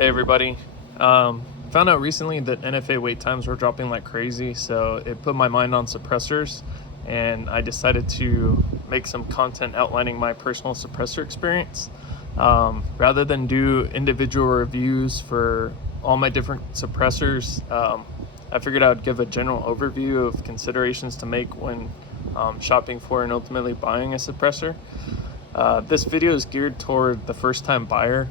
Hey everybody. Found out recently that NFA wait times were dropping like crazy, so it put my mind on suppressors, and I decided to make some content outlining my personal suppressor experience. Rather than do individual reviews for all my different suppressors, I figured I would give a general overview of considerations to make when shopping for and ultimately buying a suppressor. This video is geared toward the first-time buyer,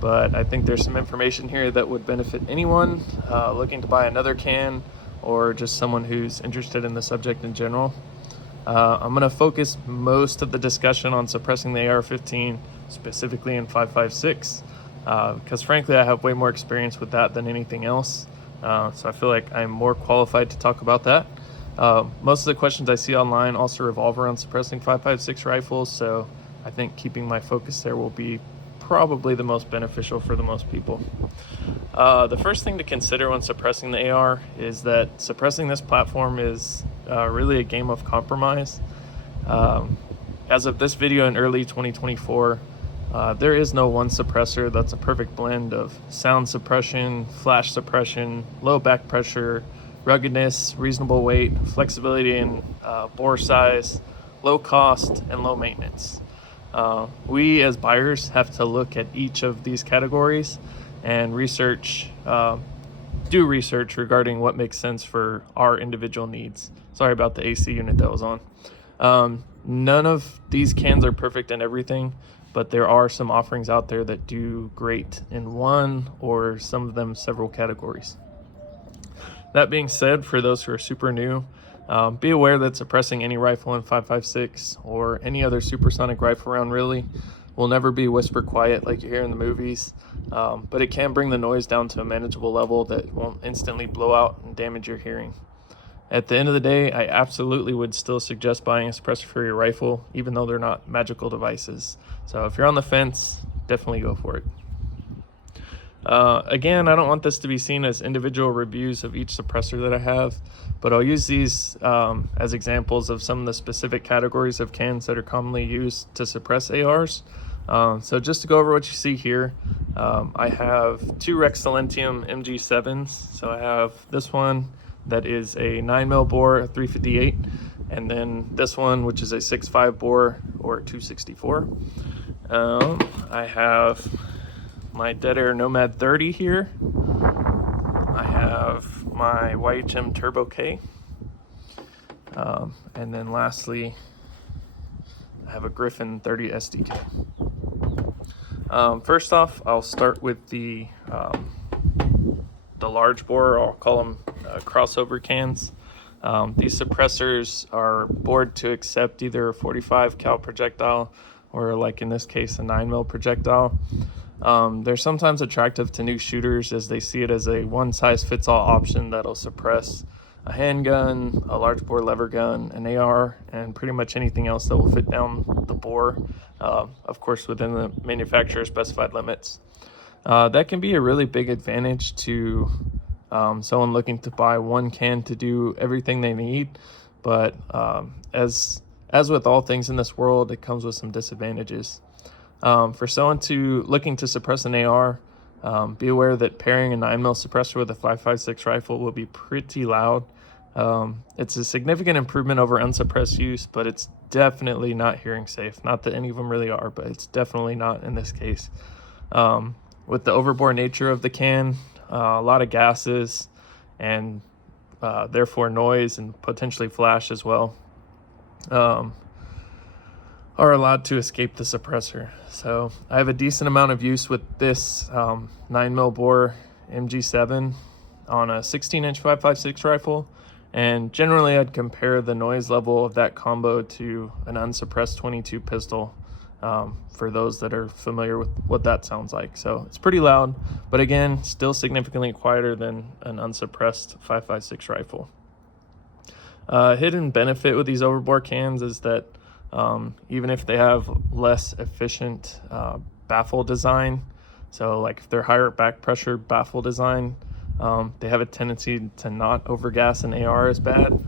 but I think there's some information here that would benefit anyone looking to buy another can or just someone who's interested in the subject in general. I'm going to focus most of the discussion on suppressing the AR-15, specifically in 5.56, because frankly I have way more experience with that than anything else, so I feel like I'm more qualified to talk about that. Most of the questions I see online also revolve around suppressing 5.56 rifles, so I think keeping my focus there will be probably the most beneficial for the most people. The first thing to consider when suppressing the AR is that suppressing this platform is really a game of compromise. As of this video in early 2024, there is no one suppressor that's a perfect blend of sound suppression, flash suppression, low back pressure, ruggedness, reasonable weight, flexibility in bore size, low cost, and low maintenance. We as buyers have to look at each of these categories and do research regarding what makes sense for our individual needs. Sorry about the AC unit that was on. None of these cans are perfect in everything, but there are some offerings out there that do great in one or some of them several categories. That being said, for those who are super new, be aware that suppressing any rifle in 5.56 or any other supersonic rifle round really will never be whisper quiet like you hear in the movies, but it can bring the noise down to a manageable level that won't instantly blow out and damage your hearing. At the end of the day, I absolutely would still suggest buying a suppressor for your rifle, even though they're not magical devices. So if you're on the fence, definitely go for it. Again, I don't want this to be seen as individual reviews of each suppressor that I have, but I'll use these as examples of some of the specific categories of cans that are commonly used to suppress ARs. So just to go over what you see here, I have two Rex Silentium MG7s. So I have this one that is a 9mm bore, a 358, and then this one, which is a 6.5 bore or 264. I have my Dead Air Nomad 30 here. I have my YHM Turbo K. And then lastly, I have a Griffin 30 SDK. First off, I'll start with the large bore, I'll call them crossover cans. These suppressors are bored to accept either a 45 cal projectile or, like in this case, a 9mm projectile. They're sometimes attractive to new shooters as they see it as a one-size-fits-all option that'll suppress a handgun, a large bore lever gun, an AR, and pretty much anything else that will fit down the bore, of course within the manufacturer's specified limits. That can be a really big advantage to someone looking to buy one can to do everything they need, but as with all things in this world, it comes with some disadvantages. For someone looking to suppress an AR, be aware that pairing a 9mm suppressor with a 5.56 rifle will be pretty loud. It's a significant improvement over unsuppressed use, but it's definitely not hearing safe. Not that any of them really are, but it's definitely not in this case. With the overbore nature of the can, a lot of gases and therefore noise and potentially flash as well are allowed to escape the suppressor. So I have a decent amount of use with this 9mm bore MG7 on a 16-inch 5.56 rifle, and generally I'd compare the noise level of that combo to an unsuppressed 22 pistol, for those that are familiar with what that sounds like. So it's pretty loud, but again, still significantly quieter than an unsuppressed 5.56 rifle. Hidden benefit with these overbore cans is that even if they have less efficient baffle design, so like if they're higher back pressure baffle design, they have a tendency to not overgas an AR as bad.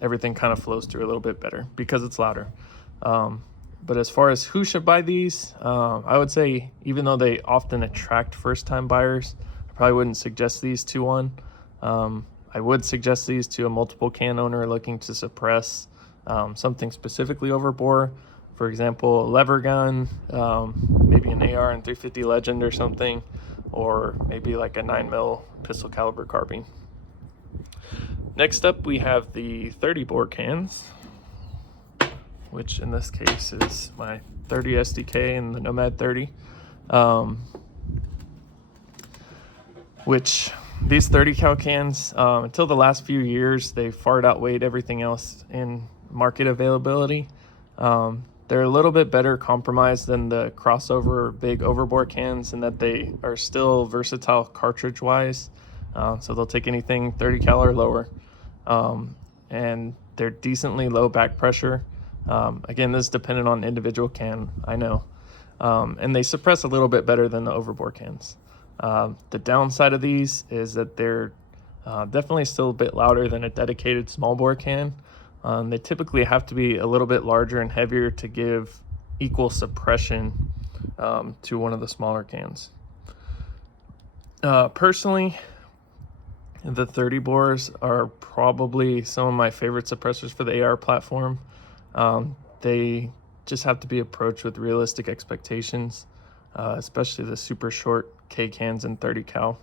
Everything kind of flows through a little bit better because it's louder. But as far as who should buy these, I would say even though they often attract first-time buyers, I probably wouldn't suggest these to one. I would suggest these to a multiple can owner looking to suppress something specifically over bore. For example, a lever gun, maybe an AR and 350 Legend or something, or maybe like a 9mm pistol caliber carbine. Next up, we have the 30 bore cans, which in this case is my 30 SDK and the Nomad 30, which these 30 cal cans, until the last few years, they far outweighed everything else in market availability. They're a little bit better compromised than the crossover big overbore cans in that they are still versatile cartridge wise. So they'll take anything 30 cal or lower. And they're decently low back pressure. Again, this is dependent on individual can, I know. And they suppress a little bit better than the overbore cans. The downside of these is that they're definitely still a bit louder than a dedicated small bore can. They typically have to be a little bit larger and heavier to give equal suppression to one of the smaller cans. Personally, the 30 bores are probably some of my favorite suppressors for the AR platform. They just have to be approached with realistic expectations, especially the super short K cans and 30 cal.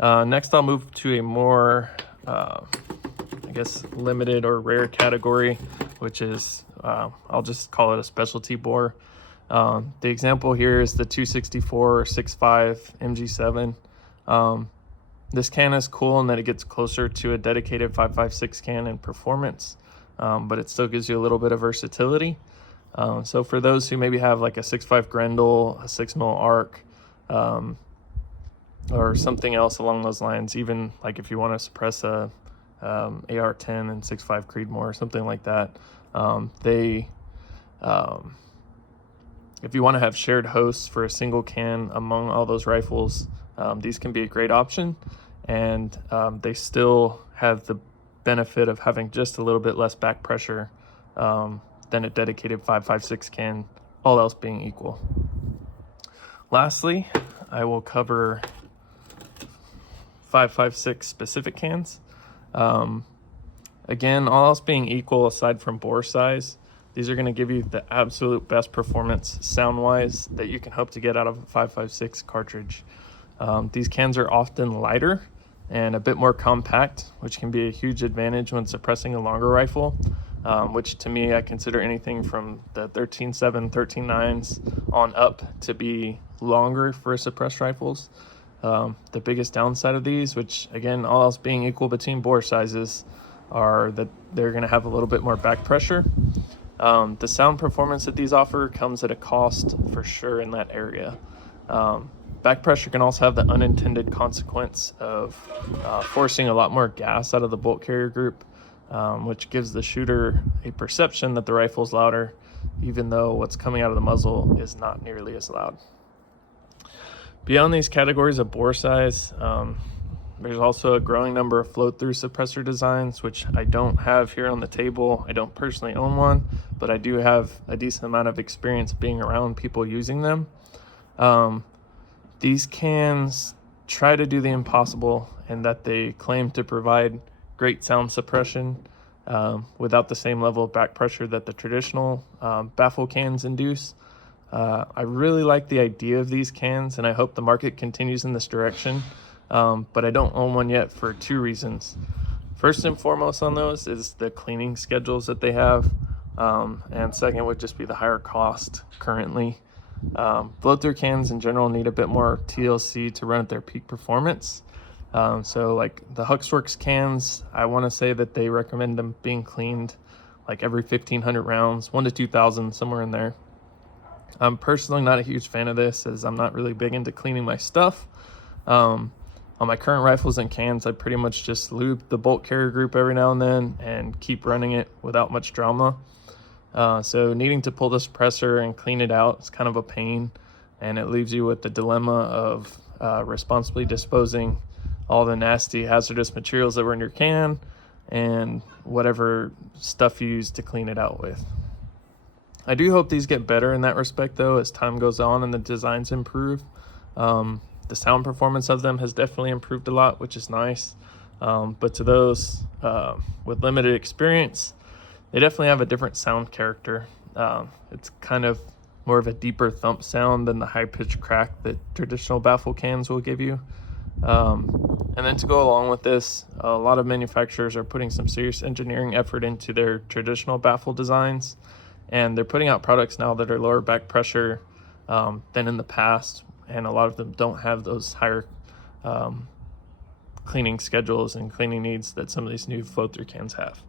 Next, I'll move to a more I guess limited or rare category, which is I'll just call it a specialty bore. The example here is the 264 6.5 MG7. This can is cool in that it gets closer to a dedicated 5.56 can in performance, but it still gives you a little bit of versatility. So for those who maybe have like a 6.5 Grendel, a 6mm arc, or something else along those lines, even like if you want to suppress a AR-10 and 6.5 Creedmoor or something like that, if you want to have shared hosts for a single can among all those rifles, these can be a great option, and they still have the benefit of having just a little bit less back pressure than a dedicated 5.56 can, all else being equal. Lastly, I will cover 5.56 specific cans. Again, all else being equal aside from bore size, these are going to give you the absolute best performance sound-wise that you can hope to get out of a 5.56 cartridge. These cans are often lighter and a bit more compact, which can be a huge advantage when suppressing a longer rifle, which to me I consider anything from the 13.7, 13.9s on up to be longer for suppressed rifles. The biggest downside of these, which again, all else being equal between bore sizes, are that they're going to have a little bit more back pressure. The sound performance that these offer comes at a cost for sure in that area. Back pressure can also have the unintended consequence of forcing a lot more gas out of the bolt carrier group, which gives the shooter a perception that the rifle is louder, even though what's coming out of the muzzle is not nearly as loud. Beyond these categories of bore size, there's also a growing number of float-through suppressor designs, which I don't have here on the table. I don't personally own one, but I do have a decent amount of experience being around people using them. These cans try to do the impossible in that they claim to provide great sound suppression without the same level of back pressure that the traditional baffle cans induce. I really like the idea of these cans, and I hope the market continues in this direction, but I don't own one yet for two reasons. First and foremost on those is the cleaning schedules that they have, and second would just be the higher cost currently. Float-through cans in general need a bit more TLC to run at their peak performance. So like the Huxworks cans, I want to say that they recommend them being cleaned like every 1,500 rounds, 1 to 2,000, somewhere in there. I'm personally not a huge fan of this, as I'm not really big into cleaning my stuff. On my current rifles and cans, I pretty much just lube the bolt carrier group every now and then and keep running it without much drama. So needing to pull the suppressor and clean it out is kind of a pain, and it leaves you with the dilemma of responsibly disposing all the nasty hazardous materials that were in your can and whatever stuff you used to clean it out with. I do hope these get better in that respect, though, as time goes on and the designs improve. The sound performance of them has definitely improved a lot, which is nice. But to those with limited experience, they definitely have a different sound character. It's kind of more of a deeper thump sound than the high-pitched crack that traditional baffle cans will give you. And then to go along with this, a lot of manufacturers are putting some serious engineering effort into their traditional baffle designs, and they're putting out products now that are lower back pressure than in the past, and a lot of them don't have those higher cleaning schedules and cleaning needs that some of these new flow-through cans have.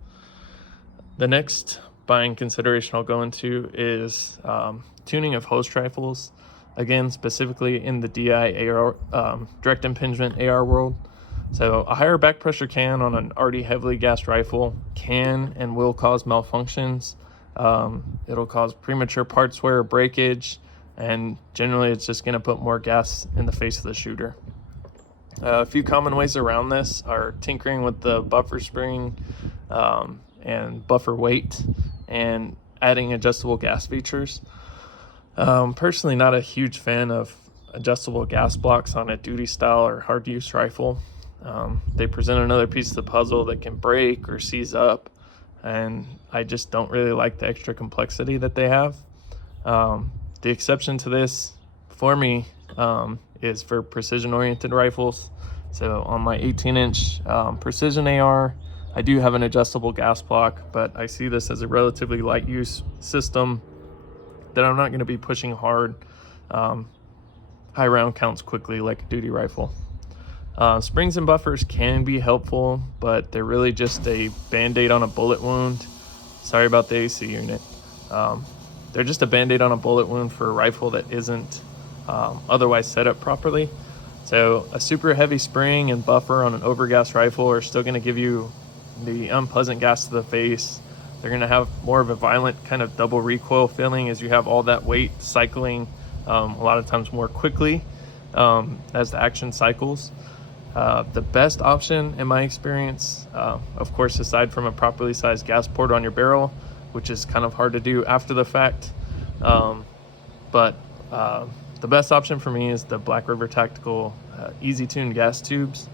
The next buying consideration I'll go into is tuning of host rifles. Again, specifically in the DI AR, direct impingement AR world. So a higher back pressure can on an already heavily gassed rifle can and will cause malfunctions. It'll cause premature parts wear or breakage, and generally it's just going to put more gas in the face of the shooter. A few common ways around this are tinkering with the buffer spring and buffer weight, and adding adjustable gas features. Personally not a huge fan of adjustable gas blocks on a duty style or hard use rifle. They present another piece of the puzzle that can break or seize up, and I just don't really like the extra complexity that they have. The exception to this for me is for precision oriented rifles. So on my 18-inch precision AR, I do have an adjustable gas block, but I see this as a relatively light use system that I'm not going to be pushing hard high round counts quickly like a duty rifle. Springs and buffers can be helpful, but they're really just a band-aid on a bullet wound. Sorry about the AC unit. They're just a band-aid on a bullet wound for a rifle that isn't otherwise set up properly. So a super heavy spring and buffer on an overgas rifle are still going to give you the unpleasant gas to the face. They're going to have more of a violent kind of double recoil feeling as you have all that weight cycling a lot of times more quickly as the action cycles. The best option in my experience, of course, aside from a properly sized gas port on your barrel, which is kind of hard to do after the fact, but the best option for me is the Black River Tactical Easy Tune gas tubes.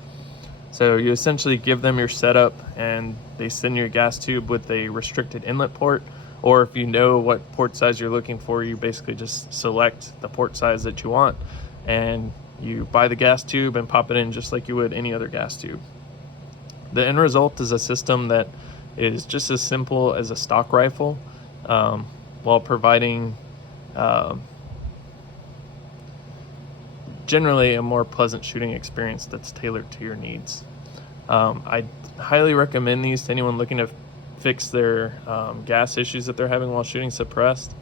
So you essentially give them your setup and they send you a gas tube with a restricted inlet port, or if you know what port size you're looking for, you basically just select the port size that you want and you buy the gas tube and pop it in just like you would any other gas tube. The end result is a system that is just as simple as a stock rifle, while providing generally a more pleasant shooting experience that's tailored to your needs. I highly recommend these to anyone looking to fix their gas issues that they're having while shooting suppressed.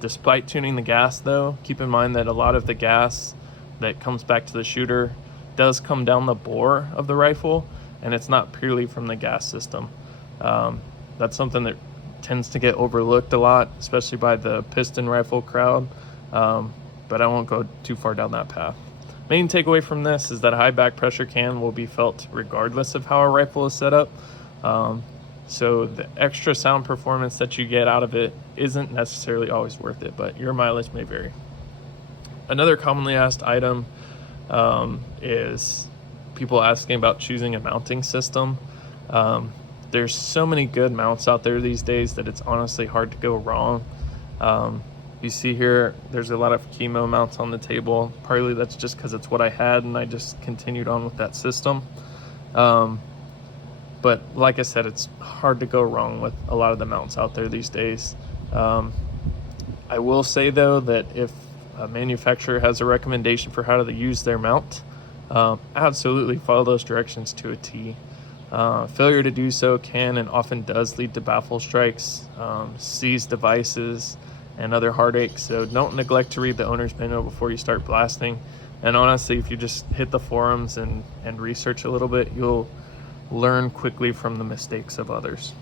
Despite tuning the gas, though, keep in mind that a lot of the gas that comes back to the shooter does come down the bore of the rifle, and it's not purely from the gas system. That's something that tends to get overlooked a lot, especially by the piston rifle crowd, but I won't go too far down that path. Main takeaway from this is that a high back pressure can will be felt regardless of how a rifle is set up. So the extra sound performance that you get out of it isn't necessarily always worth it, but your mileage may vary. Another commonly asked item is people asking about choosing a mounting system. There's so many good mounts out there these days that it's honestly hard to go wrong. You see here, there's a lot of chemo mounts on the table. Partly that's just because it's what I had and I just continued on with that system. But like I said, it's hard to go wrong with a lot of the mounts out there these days. I will say though that if a manufacturer has a recommendation for how to use their mount, absolutely follow those directions to a T. Failure to do so can and often does lead to baffle strikes, seized devices, and other heartaches. So don't neglect to read the owner's manual before you start blasting. And honestly, if you just hit the forums and research a little bit, you'll learn quickly from the mistakes of others.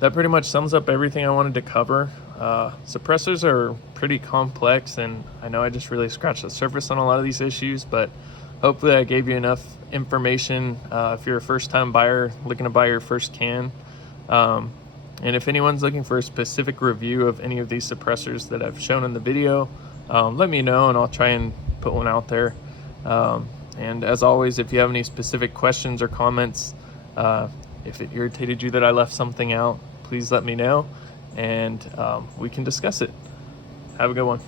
That pretty much sums up everything I wanted to cover. Suppressors are pretty complex, and I know I just really scratched the surface on a lot of these issues, but hopefully I gave you enough information if you're a first-time buyer looking to buy your first can. And if anyone's looking for a specific review of any of these suppressors that I've shown in the video, let me know and I'll try and put one out there. And as always, if you have any specific questions or comments, if it irritated you that I left something out, please let me know and we can discuss it. Have a good one.